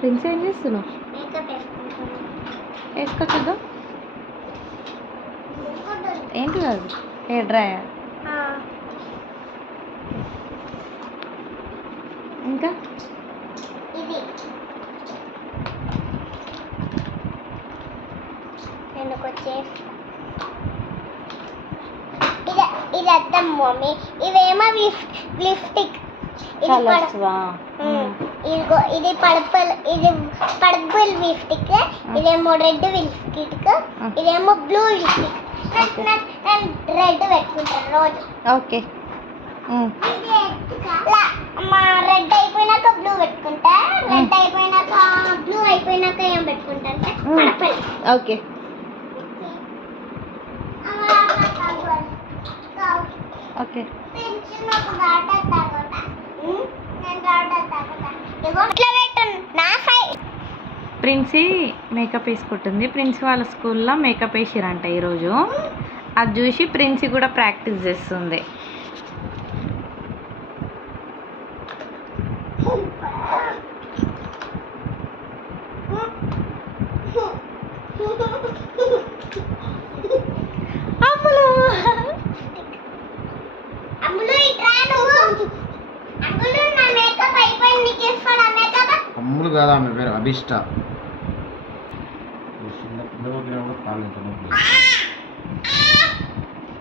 Prince ఏం చేస్తున్నావు? వేసుకో చూద్దాం. ఏంటి అది? Hair dryer. ఇంకా ఇది అర్థం మమ్మీ. ఇవేమో లిప్స్టిక్. ఇదిగో ఇది పర్పుల్. ఇది పర్పుల్ లిప్స్టిక్. ఇదేమో రెడ్ లిప్స్టిక్. ఇదేమో బ్లూ లిప్స్టిక్. రెడ్ పెట్టుకుంటాను రోజు. ఓకే. రెడ్ అయిపోయినాక బ్లూ పెట్టుకుంటా. రెడ్ అయిపోయినాక బ్లూ అయిపోయినాక ఏం పెట్టుకుంటా అంటే purple. Okay. Okay. Princy makeup వేసుకుంటుంది. ప్రిన్సీ వాళ్ళ స్కూల్లో మేకప్ వేసిరంట ఈరోజు. అది చూసి ప్రిన్సీ కూడా ప్రాక్టీస్ చేస్తుంది. అమ్ములు కాదా ఆమె పేరు? అభిష్ట.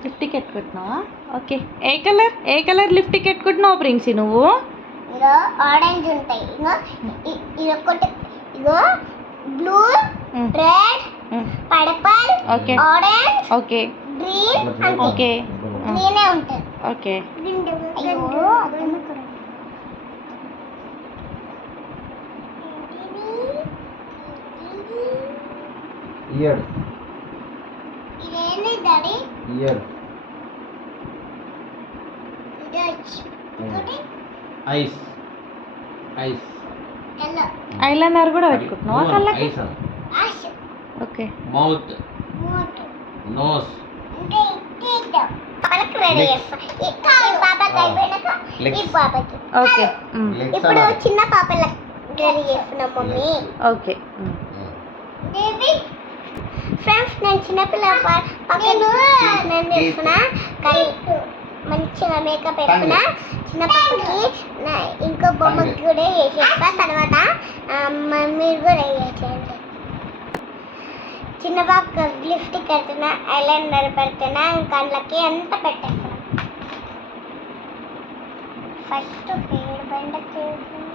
లిప్టిక్ ఎట్టుకుంటున్నావా? ఓకే. ఏ కలర్ లిప్టిక్ ఎట్టుకుంటున్నావు ప్రిన్సీ నువ్వు? ఇగో ఆరెంజ్ ఉంటాయి. ఇది ఒకటి. ఇగో blue, red, purple, orange, okay, green. Okay. గ్రీనే ఉంటాయి. ఓకే. ఇయర్. ఇదేంటి daddy? Ear. Eyes. Eyes. Eyeliner కూడా పెట్టుకుంటున్నావా కళ్ళకి? Eyes. Okay. Mouth. Nose. Okay. ఇప్పుడు చిన్న పాపలకు రెడీ చేస్తున్నాం మమ్మీ. ఓకే. ఫ్రెండ్స్ నేను చిన్నపిల్ల నేను చేస్తున్నా. కానీ మంచిగా మేకప్ వేస్తున్నా. చిన్న పాపకి ఇంకో బొమ్మకి కూడా వేసేస్తా. తర్వాత మీరు కూడా వేసేయండి. చిన్న పాపకి లిప్స్టిక్ పెడుతున్నా, ఐలైనర్ పెడుతున్నా, కళ్ళకి అంతా పెట్టేస్తున్నా. ఫస్ట్ హెయిర్ బెండ్ చేస్తుంది.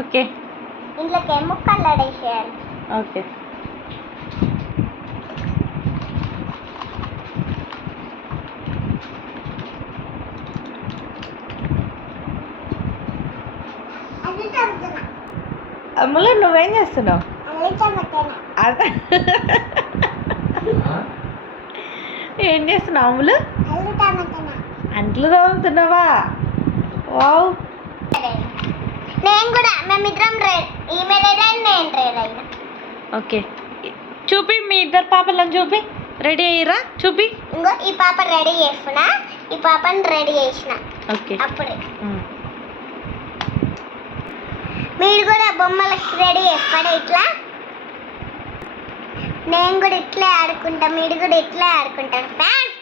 ఓకే. ఇంట్లోకేమో కలర్ వేసేయాలి. ఓకే. అమ్ములు నువ్వేం చేస్తున్నావు? ఏం చేస్తున్నావు అమ్ములు? అంట్లు తోముతున్నావా? వావ్. నేను కూడా మేమిద్దరం రెడీ. ఈమె రెడీ అయింది, నేను రెడీ అయినా. ఓకే. చూపి మీ ఇద్దరు పాపలను చూపి. రెడీ అయ్యిరా చూపి. ఇంకో ఈ పాప రెడీ చేస్తున్నా, ఈ పాపని రెడీ చేసిన. ఓకే. అప్పుడే మీరు కూడా బొమ్మలకి రెడీ చేస్తారా ఇట్లా? నేను కూడా ఇట్లే ఆడుకుంటా, మీరు కూడా ఇట్లే ఆడుకుంటారు ఫ్యాన్స్.